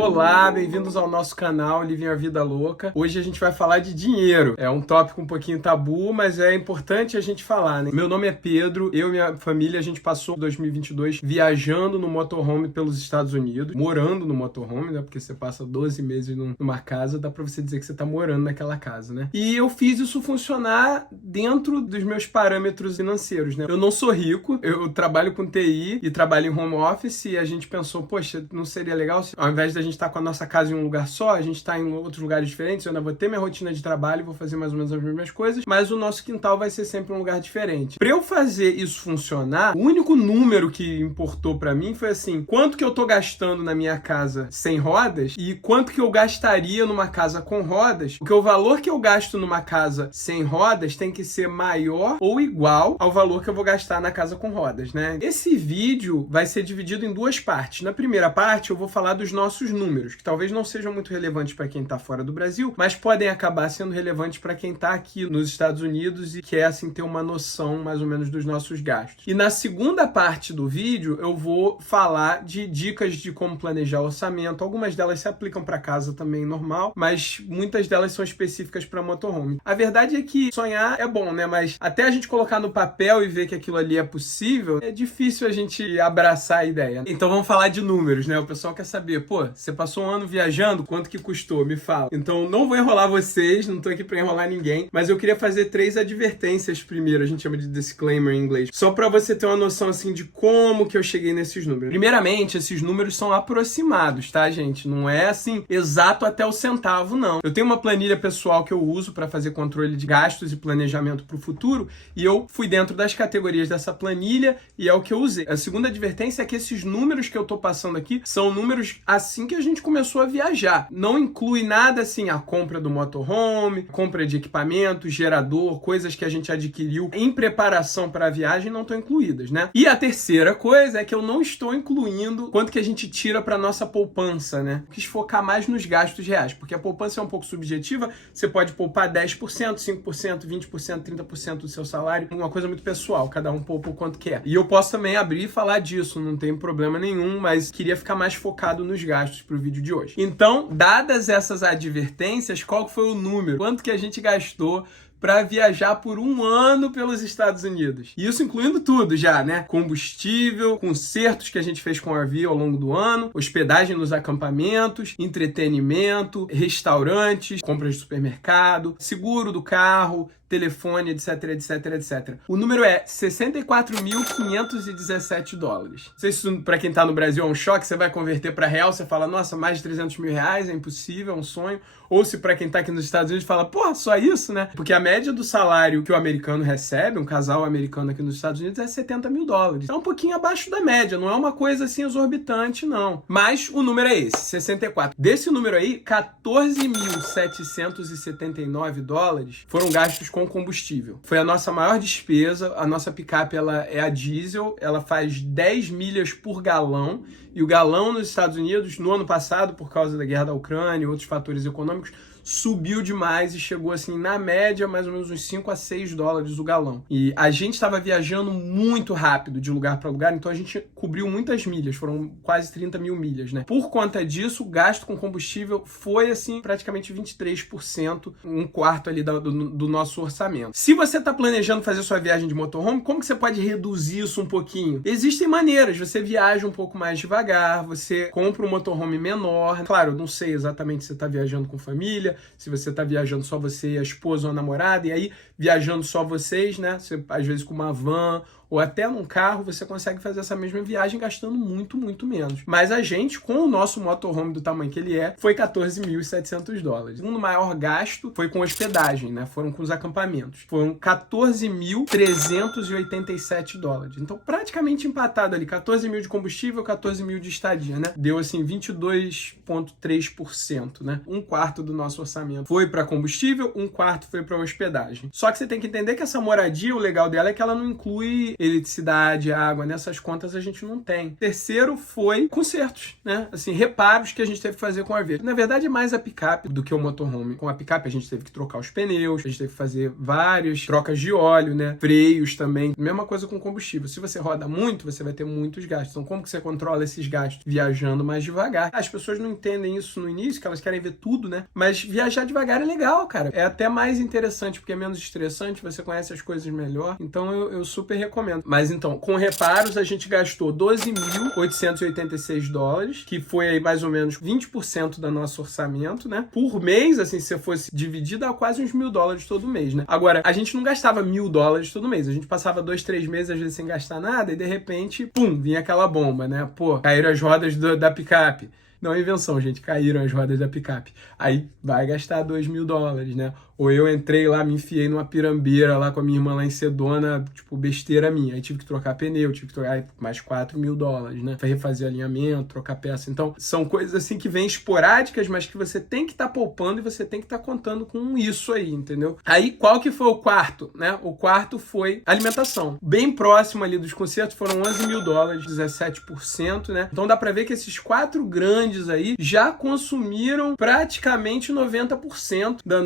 Olá, bem-vindos ao nosso canal Living a Vida Louca. Hoje a gente vai falar de dinheiro. É um tópico um pouquinho tabu, mas é importante a gente falar, né? Meu nome é Pedro, eu e minha família, a gente passou 2022 viajando no motorhome pelos Estados Unidos, morando no motorhome, né? Porque você passa 12 meses numa casa, dá pra você dizer que você tá morando naquela casa, né? E eu fiz isso funcionar dentro dos meus parâmetros financeiros, né? Eu não sou rico, eu trabalho com TI e trabalho em home office e a gente pensou, poxa, não seria legal se ao invés da gente estar com a nossa casa em um lugar só, a gente está em outros lugares diferentes, eu ainda vou ter minha rotina de trabalho, vou fazer mais ou menos as mesmas coisas, mas o nosso quintal vai ser sempre um lugar diferente. Para eu fazer isso funcionar, o único número que importou para mim foi assim, quanto que eu tô gastando na minha casa sem rodas e quanto que eu gastaria numa casa com rodas, porque o valor que eu gasto numa casa sem rodas tem que ser maior ou igual ao valor que eu vou gastar na casa com rodas, né? Esse vídeo vai ser dividido em duas partes. Na primeira parte, eu vou falar dos nossos números, que talvez não sejam muito relevantes para quem está fora do Brasil, mas podem acabar sendo relevantes para quem está aqui nos Estados Unidos e quer assim ter uma noção mais ou menos dos nossos gastos. E na segunda parte do vídeo eu vou falar de dicas de como planejar o orçamento. Algumas delas se aplicam para casa também normal, mas muitas delas são específicas para motorhome. A verdade é que sonhar é bom, né? Mas até a gente colocar no papel e ver que aquilo ali é possível, é difícil a gente abraçar a ideia. Então vamos falar de números, né? O pessoal quer saber, pô, você passou um ano viajando, quanto que custou? Me fala. Então não vou enrolar vocês, não tô aqui pra enrolar ninguém, mas eu queria fazer 3 advertências primeiro, a gente chama de disclaimer em inglês, só pra você ter uma noção assim de como que eu cheguei nesses números. Primeiramente, esses números são aproximados, tá, gente? Não é assim exato até o centavo, não. Eu tenho uma planilha pessoal que eu uso pra fazer controle de gastos e planejamento pro futuro, e eu fui dentro das categorias dessa planilha e é o que eu usei. A segunda advertência é que esses números que eu tô passando aqui são números assim que a gente começou a viajar. Não inclui nada assim, a compra do motorhome, compra de equipamento, gerador, coisas que a gente adquiriu em preparação para a viagem não estão incluídas, né? E a terceira coisa é que eu não estou incluindo quanto que a gente tira para nossa poupança, né? Quis focar mais nos gastos reais, porque a poupança é um pouco subjetiva, você pode poupar 10%, 5%, 20%, 30% do seu salário, uma coisa muito pessoal, cada um poupa o quanto quer. E eu posso também abrir e falar disso, não tem problema nenhum, mas queria ficar mais focado nos gastos para o vídeo de hoje. Então, dadas essas advertências, qual foi o número? Quanto que a gente gastou para viajar por um ano pelos Estados Unidos? Isso incluindo tudo já, né? Combustível, concertos que a gente fez com o RV ao longo do ano, hospedagem nos acampamentos, entretenimento, restaurantes, compras de supermercado, seguro do carro, telefone, etc, etc, etc. O número é 64.517 dólares. Não sei se isso, pra quem tá no Brasil, é um choque, você vai converter para real, você fala, nossa, mais de 300 mil reais, é impossível, é um sonho. Ou se pra quem tá aqui nos Estados Unidos fala, pô, só isso, né? Porque a média do salário que o americano recebe, um casal americano aqui nos Estados Unidos, é 70 mil dólares. É um pouquinho abaixo da média, não é uma coisa assim exorbitante, não. Mas o número é esse, 64. Desse número aí, 14.779 dólares foram gastos com combustível. Foi a nossa maior despesa. A nossa picape, ela é a diesel, ela faz 10 milhas por galão, e o galão nos Estados Unidos, no ano passado, por causa da guerra da Ucrânia e outros fatores econômicos, subiu demais e chegou assim, na média, mais ou menos uns 5 a 6 dólares o galão. E a gente estava viajando muito rápido de lugar para lugar, então a gente cobriu muitas milhas, foram quase 30 mil milhas, né? Por conta disso, o gasto com combustível foi assim, praticamente 23%, um quarto ali do nosso orçamento. Se você está planejando fazer sua viagem de motorhome, como que você pode reduzir isso um pouquinho? Existem maneiras, você viaja um pouco mais devagar, você compra um motorhome menor. Claro, eu não sei exatamente se você está viajando com família, se você tá viajando só você e a esposa ou a namorada, e aí viajando só vocês, né? Você, às vezes com uma van ou até num carro, você consegue fazer essa mesma viagem gastando muito, muito menos. Mas a gente, com o nosso motorhome do tamanho que ele é, foi 14.700 dólares. O maior gasto foi com hospedagem, né? Foram com os acampamentos. Foram 14.387 dólares. Então, praticamente empatado ali. 14 mil de combustível, 14 mil de estadia, né? Deu, assim, 22,3%, né? Um quarto do nosso orçamento foi para combustível, um quarto foi para hospedagem. Só Só que você tem que entender que essa moradia, o legal dela é que ela não inclui eletricidade, água, nessas contas a gente não tem. Terceiro foi consertos, né? Assim, reparos que a gente teve que fazer com a RV. Na verdade é mais a picape do que o motorhome. Com a picape a gente teve que trocar os pneus, a gente teve que fazer várias trocas de óleo, né? Freios também. Mesma coisa com combustível. Se você roda muito, você vai ter muitos gastos. Então como que você controla esses gastos? Viajando mais devagar. As pessoas não entendem isso no início, que elas querem ver tudo, né? Mas viajar devagar é legal, cara. É até mais interessante, porque é menos estressante, você conhece as coisas melhor. Então eu super recomendo. Mas então, com reparos a gente gastou $12.886, que foi aí mais ou menos 20% do nosso orçamento, né? Por mês, assim, se você fosse dividir, dá quase uns $1.000 todo mês, né? Agora, a gente não gastava $1.000 todo mês. A gente passava 2, 3 meses, às vezes, sem gastar nada, e de repente, pum, vinha aquela bomba, né? Pô, caíram as rodas da picape. Não é invenção, gente. Caíram as rodas da picape. Aí vai gastar $2.000, né? Ou eu entrei lá, me enfiei numa pirambeira lá com a minha irmã lá em Sedona, tipo, besteira minha. Aí tive que trocar pneu, tive que trocar mais $4.000, né? Pra refazer alinhamento, trocar peça. Então, são coisas assim que vêm esporádicas, mas que você tem que estar poupando e você tem que estar contando com isso aí, entendeu? Aí, qual que foi o quarto, né? O quarto foi alimentação. Bem próximo ali dos concertos, foram $11.000, 17%, né? Então dá pra ver que esses 4 grandes aí já consumiram praticamente 90% do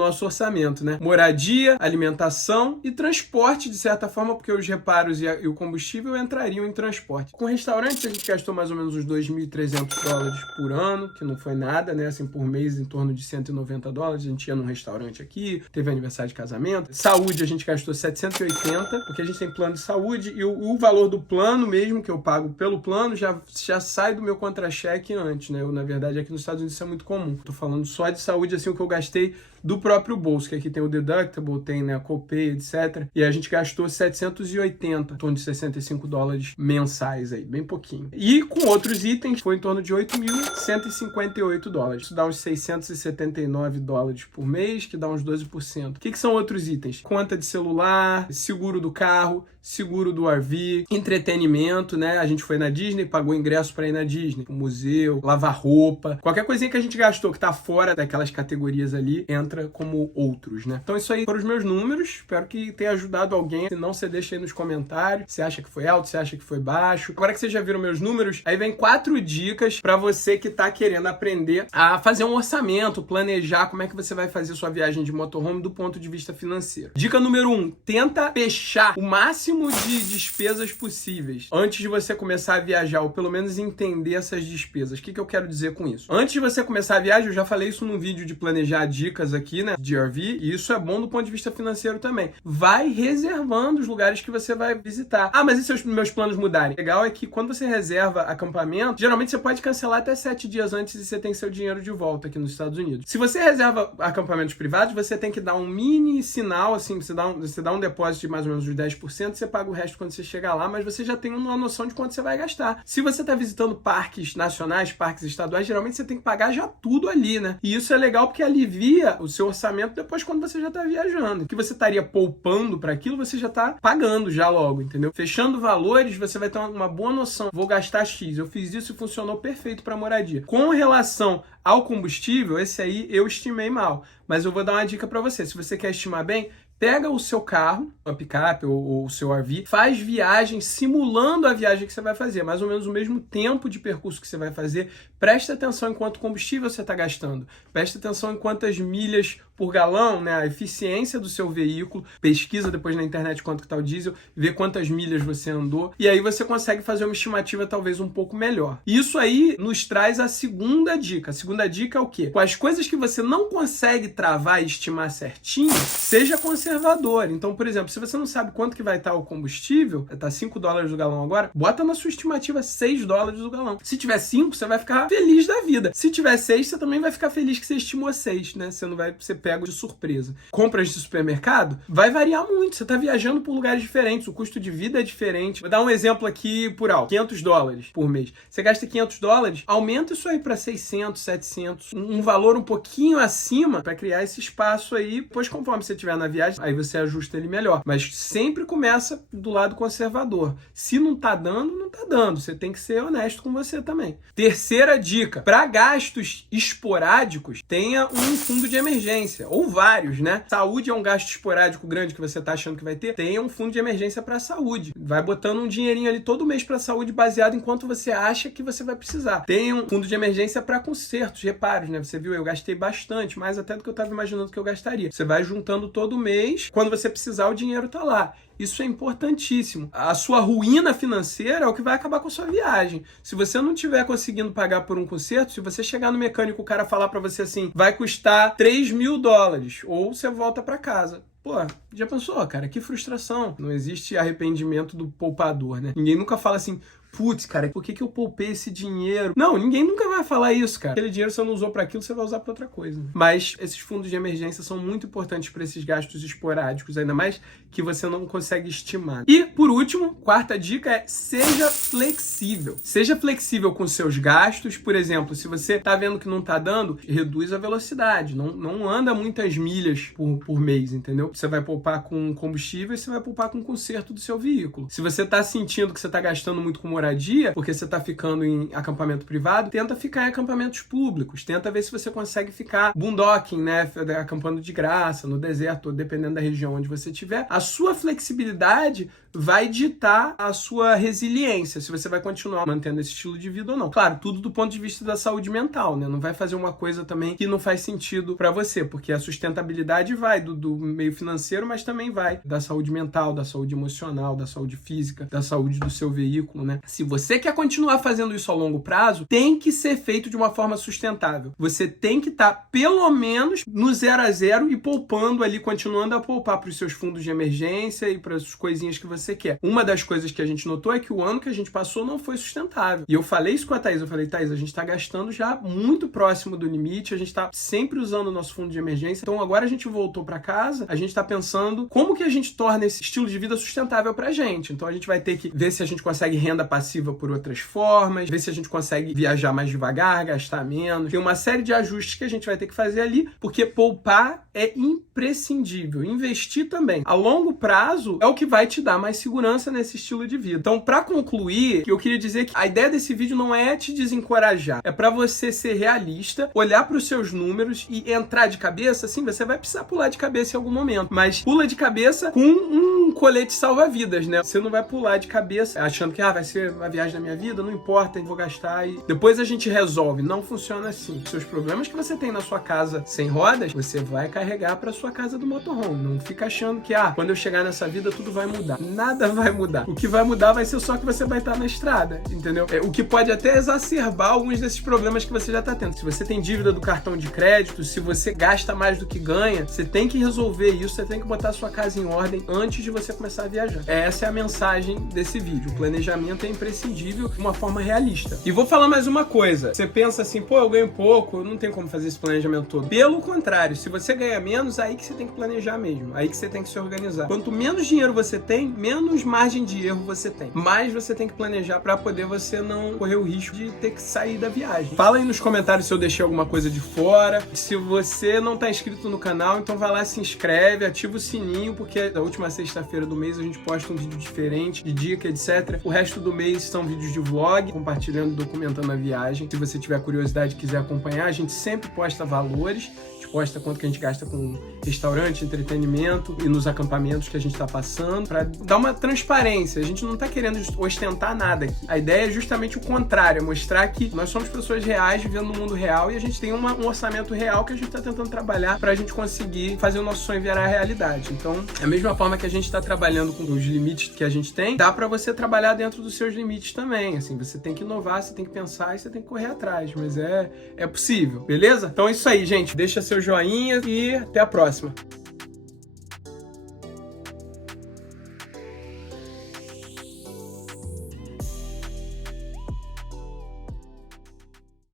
nosso orçamento, né? Moradia, alimentação e transporte, de certa forma, porque os reparos e o combustível entrariam em transporte. Com restaurantes, a gente gastou mais ou menos uns $2.300 por ano, que não foi nada, né? Assim, por mês, em torno de $190. A gente ia num restaurante aqui, teve aniversário de casamento. Saúde, a gente gastou $780, porque a gente tem plano de saúde e o valor do plano mesmo, que eu pago pelo plano, já sai do meu contra-cheque antes, né? Na verdade, aqui nos Estados Unidos isso é muito comum. Tô falando só de saúde, assim, o que eu gastei do próprio bolso, que aqui tem o deductible, tem, né, a copay, etc. E a gente gastou $780, em torno de $65 mensais aí, bem pouquinho. E com outros itens, foi em torno de $8.158. Isso dá uns $679 por mês, que dá uns 12%. O que são outros itens? Conta de celular, seguro do carro, seguro do RV, entretenimento, né? A gente foi na Disney, pagou ingresso para ir na Disney, o museu, lavar roupa, qualquer coisinha que a gente gastou que tá fora daquelas categorias ali, entra como outros, né? Então isso aí foram os meus números, espero que tenha ajudado alguém. Se não, você deixa aí nos comentários, você acha que foi alto, você acha que foi baixo. Agora que vocês já viram meus números, aí vem 4 dicas para você que tá querendo aprender a fazer um orçamento, planejar como é que você vai fazer sua viagem de motorhome do ponto de vista financeiro. Dica número 1, tenta fechar o máximo de despesas possíveis antes de você começar a viajar, ou pelo menos entender essas despesas. O que eu quero dizer com isso? Antes de você começar a viagem, eu já falei isso num vídeo de planejar dicas aqui, né, de RV, e isso é bom do ponto de vista financeiro também. Vai reservando os lugares que você vai visitar. Ah, mas e se os meus planos mudarem? O legal é que quando você reserva acampamento, geralmente você pode cancelar até 7 dias antes e você tem seu dinheiro de volta aqui nos Estados Unidos. Se você reserva acampamentos privados, você tem que dar um mini sinal, assim, você dá um depósito de mais ou menos uns 10%, você paga o resto quando você chegar lá, mas você já tem uma noção de quanto você vai gastar. Se você está visitando parques nacionais, parques estaduais, geralmente você tem que pagar já tudo ali, né? E isso é legal porque alivia o seu orçamento depois quando você já está viajando. O que você estaria poupando para aquilo, você já está pagando já logo, entendeu? Fechando valores, você vai ter uma boa noção. Vou gastar X, eu fiz isso e funcionou perfeito para moradia. Com relação ao combustível, esse aí eu estimei mal, mas eu vou dar uma dica para você. Se você quer estimar bem, pega o seu carro, a picape ou o seu RV, faz viagem simulando a viagem que você vai fazer, mais ou menos o mesmo tempo de percurso que você vai fazer. Presta atenção em quanto combustível você está gastando. Presta atenção em quantas milhas por galão, né, a eficiência do seu veículo. Pesquisa depois na internet quanto que está o diesel, vê quantas milhas você andou, e aí você consegue fazer uma estimativa talvez um pouco melhor. Isso aí nos traz a segunda dica. A segunda dica é o quê? Com as coisas que você não consegue travar e estimar certinho, seja conservador. Então, por exemplo, se você não sabe quanto que vai estar o combustível, tá $5 o galão agora, bota na sua estimativa $6 o galão. Se tiver 5, você vai ficar feliz da vida. Se tiver 6, você também vai ficar feliz que você estimou 6, né? Você não vai ser pego de surpresa. Compras de supermercado vai variar muito. Você tá viajando por lugares diferentes, o custo de vida é diferente. Vou dar um exemplo aqui por alto. $500 por mês. Você gasta $500, aumenta isso aí para 600, 700, um valor um pouquinho acima para criar esse espaço aí. Depois, conforme você estiver na viagem, aí você ajusta ele melhor. Mas sempre começa do lado conservador. Se não tá dando, não tá dando. Você tem que ser honesto com você também. Terceira dica, para gastos esporádicos, tenha um fundo de emergência, ou vários, né? Saúde é um gasto esporádico grande que você tá achando que vai ter, tenha um fundo de emergência para saúde. Vai botando um dinheirinho ali todo mês para saúde baseado em quanto você acha que você vai precisar. Tenha um fundo de emergência para consertos, reparos, né? Você viu, eu gastei bastante, mais até do que eu estava imaginando que eu gastaria. Você vai juntando todo mês, quando você precisar, o dinheiro tá lá. Isso é importantíssimo. A sua ruína financeira é o que vai acabar com a sua viagem. Se você não estiver conseguindo pagar por um conserto, se você chegar no mecânico, o cara falar para você assim, vai custar $3.000, ou você volta para casa. Pô, já pensou, cara? Que frustração. Não existe arrependimento do poupador, né? Ninguém nunca fala assim, putz, cara, por que eu poupei esse dinheiro? Não, ninguém nunca vai falar isso, cara. Aquele dinheiro você não usou para aquilo, você vai usar para outra coisa. Mas esses fundos de emergência são muito importantes para esses gastos esporádicos, ainda mais que você não consegue estimar. E, por último, quarta dica é seja flexível. Seja flexível com seus gastos. Por exemplo, se você tá vendo que não tá dando, reduz a velocidade. Não anda muitas milhas por mês, entendeu? Você vai poupar com combustível e você vai poupar com o conserto do seu veículo. Se você tá sentindo que você tá gastando muito com moradia, porque você tá ficando em acampamento privado, tenta ficar em acampamentos públicos. Tenta ver se você consegue ficar boondocking, né? Acampando de graça, no deserto, dependendo da região onde você estiver. A sua flexibilidade vai ditar a sua resiliência, se você vai continuar mantendo esse estilo de vida ou não. Claro, tudo do ponto de vista da saúde mental, né? Não vai fazer uma coisa também que não faz sentido para você, porque a sustentabilidade vai do meio financeiro, mas também vai da saúde mental, da saúde emocional, da saúde física, da saúde do seu veículo, né? Se você quer continuar fazendo isso a longo prazo, tem que ser feito de uma forma sustentável. Você tem que estar pelo menos no 0 a 0 e poupando ali, continuando a poupar para os seus fundos de emergência e para as coisinhas que você quer. Uma das coisas que a gente notou é que o ano que a gente passou não foi sustentável. E eu falei isso com a Thaís. Eu falei, Thaís, a gente está gastando já muito próximo do limite, a gente está sempre usando o nosso fundo de emergência. Então agora a gente voltou para casa, a gente está pensando como que a gente torna esse estilo de vida sustentável para a gente. Então a gente vai ter que ver se a gente consegue renda passiva por outras formas, ver se a gente consegue viajar mais devagar, gastar menos. Tem uma série de ajustes que a gente vai ter que fazer ali, porque poupar é imprescindível. Investir também. A longo prazo é o que vai te dar mais segurança nesse estilo de vida. Então, para concluir, eu queria dizer que a ideia desse vídeo não é te desencorajar, é para você ser realista, olhar para os seus números e entrar de cabeça. Sim, você vai precisar pular de cabeça em algum momento, mas pula de cabeça com um colete salva-vidas, né? Você não vai pular de cabeça achando que vai ser a viagem da minha vida, não importa, eu vou gastar e depois a gente resolve. Não funciona assim. Seus problemas que você tem na sua casa sem rodas, você vai carregar para sua casa do motorhome. Não fica achando que quando eu chegar nessa vida tudo vai mudar. Nada vai mudar. O que vai mudar vai ser só que você vai estar na estrada, entendeu? O que pode até exacerbar alguns desses problemas que você já está tendo. Se você tem dívida do cartão de crédito, se você gasta mais do que ganha, você tem que resolver isso, você tem que botar a sua casa em ordem antes de você começar a viajar. Essa é a mensagem desse vídeo. O planejamento é imprescindível de uma forma realista. E vou falar mais uma coisa. Você pensa assim, eu ganho pouco, eu não tenho como fazer esse planejamento todo. Pelo contrário, se você ganha menos, aí que você tem que planejar mesmo. Aí que você tem que se organizar. Quanto menos dinheiro você tem, menos margem de erro você tem. Mais você tem que planejar para poder você não correr o risco de ter que sair da viagem. Fala aí nos comentários se eu deixei alguma coisa de fora. Se você não tá inscrito no canal, então vai lá, se inscreve, ativa o sininho, porque da última sexta-feira do mês a gente posta um vídeo diferente, de dica, etc. O resto do mês são vídeos de vlog, compartilhando, documentando a viagem. Se você tiver curiosidade e quiser acompanhar, a gente sempre posta valores. A gente posta quanto que a gente gasta com restaurante, entretenimento e nos acampamentos que a gente tá passando, para dar uma transparência. A gente não tá querendo ostentar nada aqui. A ideia é justamente o contrário, é mostrar que nós somos pessoas reais vivendo no mundo real e a gente tem um orçamento real que a gente tá tentando trabalhar pra gente conseguir fazer o nosso sonho virar realidade. Então, da mesma forma que a gente tá trabalhando com os limites que a gente tem, dá pra você trabalhar dentro dos seus limites também. Assim, você tem que inovar, você tem que pensar e você tem que correr atrás, mas é possível, beleza? Então é isso aí, gente. Deixa seu joinha e até a próxima.